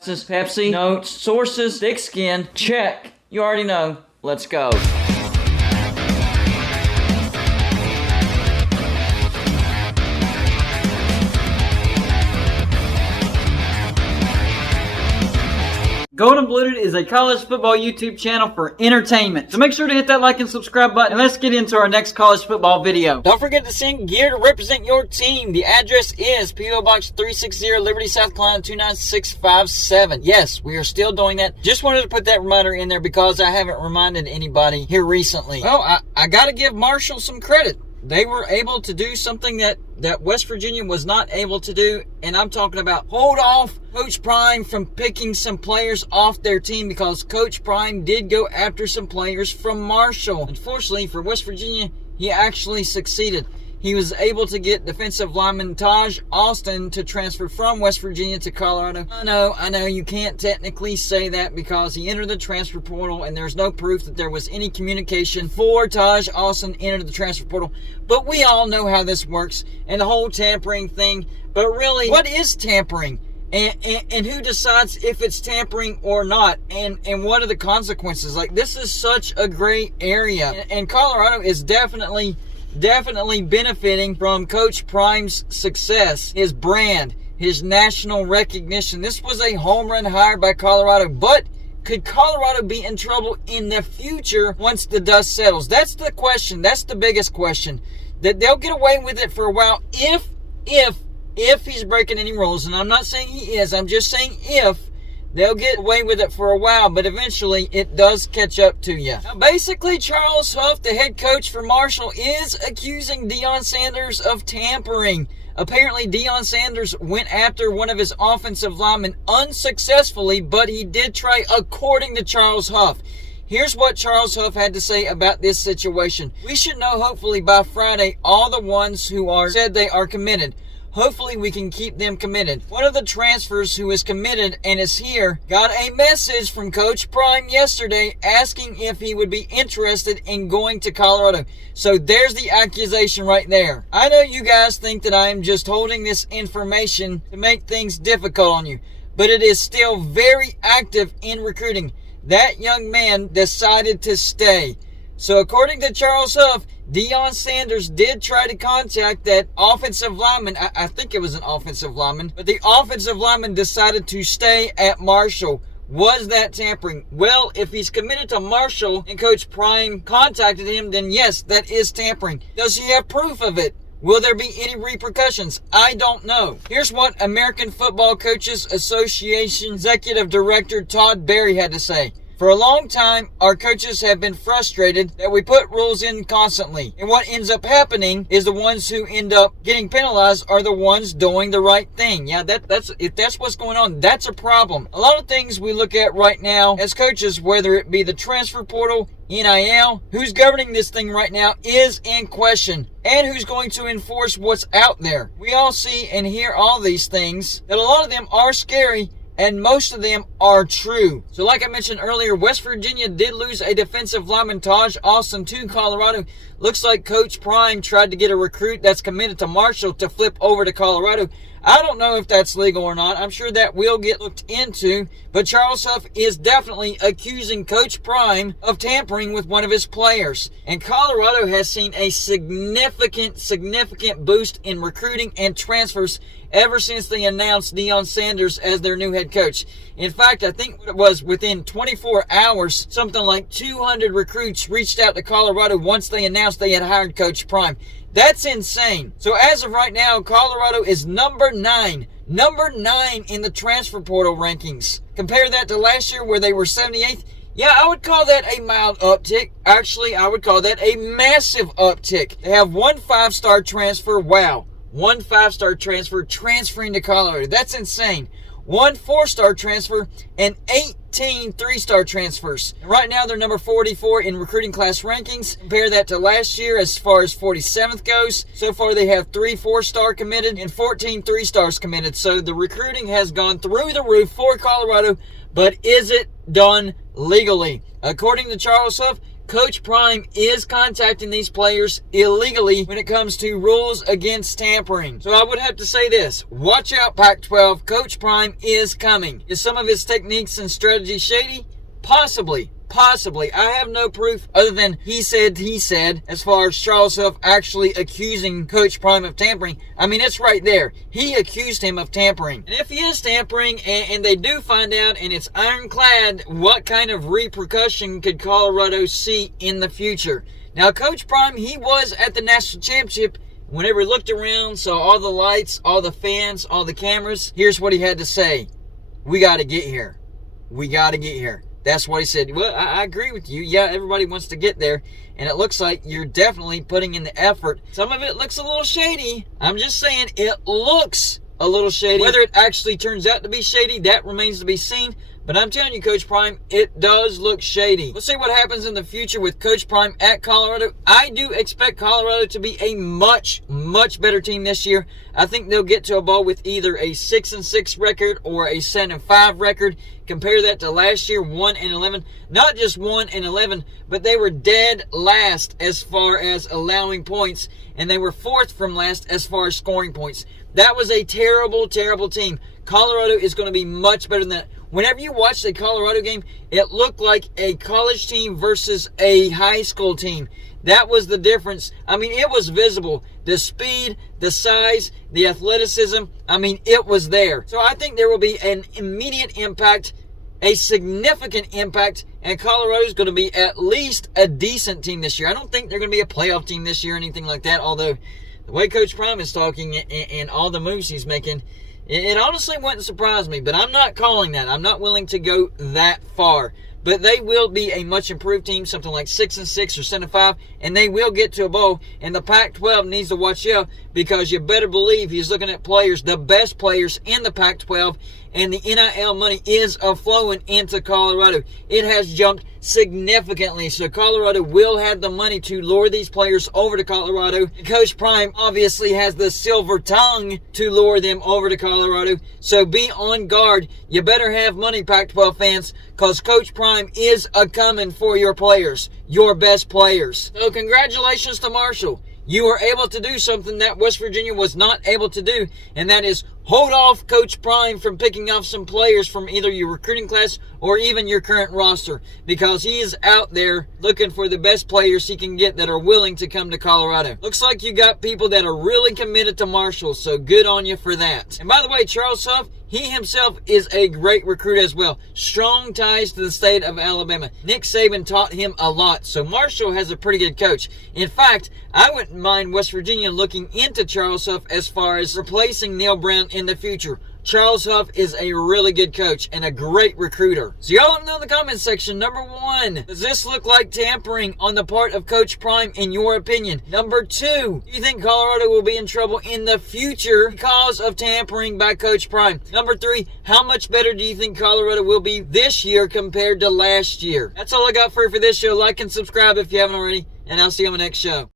Pepsi, notes, sources, thick skin, check. You already know. Let's go. Golden Blooded is a college football YouTube channel for entertainment. So make sure to hit that like and subscribe button, and let's get into our next college football video. Don't forget to send gear to represent your team. The address is P.O. Box 360, Liberty, South Carolina 29657. Yes, we are still doing that. Just wanted to put that reminder in there because I haven't reminded anybody here recently. Well, I gotta give Marshall some credit. They were able to do something that West Virginia was not able to do, and I'm talking about hold off Coach Prime from picking some players off their team because Coach Prime did go after some players from Marshall. Unfortunately for West Virginia, he actually succeeded. He was able to get defensive lineman Taj Austin to transfer from West Virginia to Colorado. I know, you can't technically say that because he entered the transfer portal and there's no proof that there was any communication for Taj Austin entered the transfer portal. But we all know how this works and the whole tampering thing. But really, what is tampering? And who decides if it's tampering or not? And what are the consequences? Like, this is such a gray area. And Colorado is definitely benefiting from Coach Prime's success, his brand, his national recognition. This was a home run hire by Colorado, but could Colorado be in trouble in the future once the dust settles? That's the question. That's the biggest question. That they'll get away with it for a while if he's breaking any rules, and I'm not saying he is, I'm just saying if. They'll get away with it for a while, but eventually it does catch up to you. Now, basically, Charles Huff, the head coach for Marshall, is accusing Deion Sanders of tampering. Apparently, Deion Sanders went after one of his offensive linemen unsuccessfully, but he did try, according to Charles Huff. Here's what Charles Huff had to say about this situation. We should know, hopefully, by Friday, all the ones who said they are committed. Hopefully we can keep them committed. One of the transfers who is committed and is here got a message from Coach Prime yesterday asking if he would be interested in going to Colorado. So there's the accusation right there. I know you guys think that I am just holding this information to make things difficult on you, but it is still very active in recruiting. That young man decided to stay. So according to Charles Huff, Deion Sanders did try to contact that offensive lineman. I think it was an offensive lineman. But the offensive lineman decided to stay at Marshall. Was that tampering? Well, if he's committed to Marshall and Coach Prime contacted him, then yes, that is tampering. Does he have proof of it? Will there be any repercussions? I don't know. Here's what American Football Coaches Association Executive Director Todd Berry had to say. For a long time, our coaches have been frustrated that we put rules in constantly. And what ends up happening is the ones who end up getting penalized are the ones doing the right thing. Yeah, if that's what's going on, that's a problem. A lot of things we look at right now as coaches, whether it be the transfer portal, NIL, who's governing this thing right now is in question. And who's going to enforce what's out there. We all see and hear all these things, that a lot of them are scary, and most of them are true. So like I mentioned earlier, West Virginia did lose a defensive lineman, Taj Austin, to Colorado. Looks like Coach Prime tried to get a recruit that's committed to Marshall to flip over to Colorado. I don't know if that's legal or not. I'm sure that will get looked into. But Charles Huff is definitely accusing Coach Prime of tampering with one of his players. And Colorado has seen a significant boost in recruiting and transfers ever since they announced Deion Sanders as their new head coach. In fact, I think it was within 24 hours, something like 200 recruits reached out to Colorado once they announced they had hired Coach Prime. That's insane. So as of right now, Colorado is number 9 in the transfer portal rankings. Compare that to last year where they were 78th. Yeah, I would call that a mild uptick. Actually, I would call that a massive uptick. They have one 5-star transfer. Wow. One 5-star transfer transferring to Colorado. That's insane. One 4-star transfer and 18 3-star transfers. And right now they're number 44 in recruiting class rankings. Compare that to last year as far as 47th goes. So far they have 3 4-star committed and 14 3-stars committed. So the recruiting has gone through the roof for Colorado. But is it done legally? According to Charles Huff, Coach Prime is contacting these players illegally when it comes to rules against tampering. So I would have to say this. Watch out, Pac-12. Coach Prime is coming. Is some of his techniques and strategies shady? Possibly. I have no proof other than he said, as far as Charles Huff actually accusing Coach Prime of tampering. I mean, it's right there. He accused him of tampering. And if he is tampering and they do find out and it's ironclad, what kind of repercussion could Colorado see in the future? Now, Coach Prime, he was at the national championship. Whenever he looked around, saw all the lights, all the fans, all the cameras, here's what he had to say. We got to get here. We got to get here. That's what he said. Well, I agree with you. Yeah, everybody wants to get there. And it looks like you're definitely putting in the effort. Some of it looks a little shady. I'm just saying it looks a little shady. Whether it actually turns out to be shady, that remains to be seen. But I'm telling you, Coach Prime, it does look shady. Let's see what happens in the future with Coach Prime at Colorado. I do expect Colorado to be a much, much better team this year. I think they'll get to a bowl with either a 6-6 record or a 7-5 record. Compare that to last year, 1-11. Not just 1-11, but they were dead last as far as allowing points, and they were fourth from last as far as scoring points. That was a terrible, terrible team. Colorado is going to be much better than that. Whenever you watch the Colorado game, it looked like a college team versus a high school team. That was the difference. I mean, it was visible. The speed, the size, the athleticism, I mean, it was there. So I think there will be an immediate impact, a significant impact, and Colorado is going to be at least a decent team this year. I don't think they're going to be a playoff team this year or anything like that, although the way Coach Prime is talking and all the moves he's making, it honestly wouldn't surprise me, but I'm not calling that. I'm not willing to go that far. But they will be a much improved team, something like 6-6 or 7-5, and they will get to a bowl. And the Pac-12 needs to watch out because you better believe he's looking at players, the best players in the Pac-12, and the NIL money is flowing into Colorado. It has jumped significantly, so Colorado will have the money to lure these players over to Colorado. Coach Prime obviously has the silver tongue to lure them over to Colorado, so be on guard. You better have money, Pac-12 fans, because Coach Prime is a-coming for your players, your best players. So congratulations to Marshall. You were able to do something that West Virginia was not able to do, and that is hold off Coach Prime from picking off some players from either your recruiting class or even your current roster, because he is out there looking for the best players he can get that are willing to come to Colorado. Looks like you got people that are really committed to Marshall, so good on you for that. And by the way, Charles Huff, he himself is a great recruit as well. Strong ties to the state of Alabama. Nick Saban taught him a lot, so Marshall has a pretty good coach. In fact, I wouldn't mind West Virginia looking into Charles Huff as far as replacing Neil Brown in the future. Charles Huff is a really good coach and a great recruiter. So y'all let me know in the comments section. Number 1, does this look like tampering on the part of Coach Prime in your opinion? Number 2, do you think Colorado will be in trouble in the future because of tampering by Coach Prime? Number 3, how much better do you think Colorado will be this year compared to last year? That's all I got for you for this show. Like and subscribe if you haven't already, and I'll see you on the next show.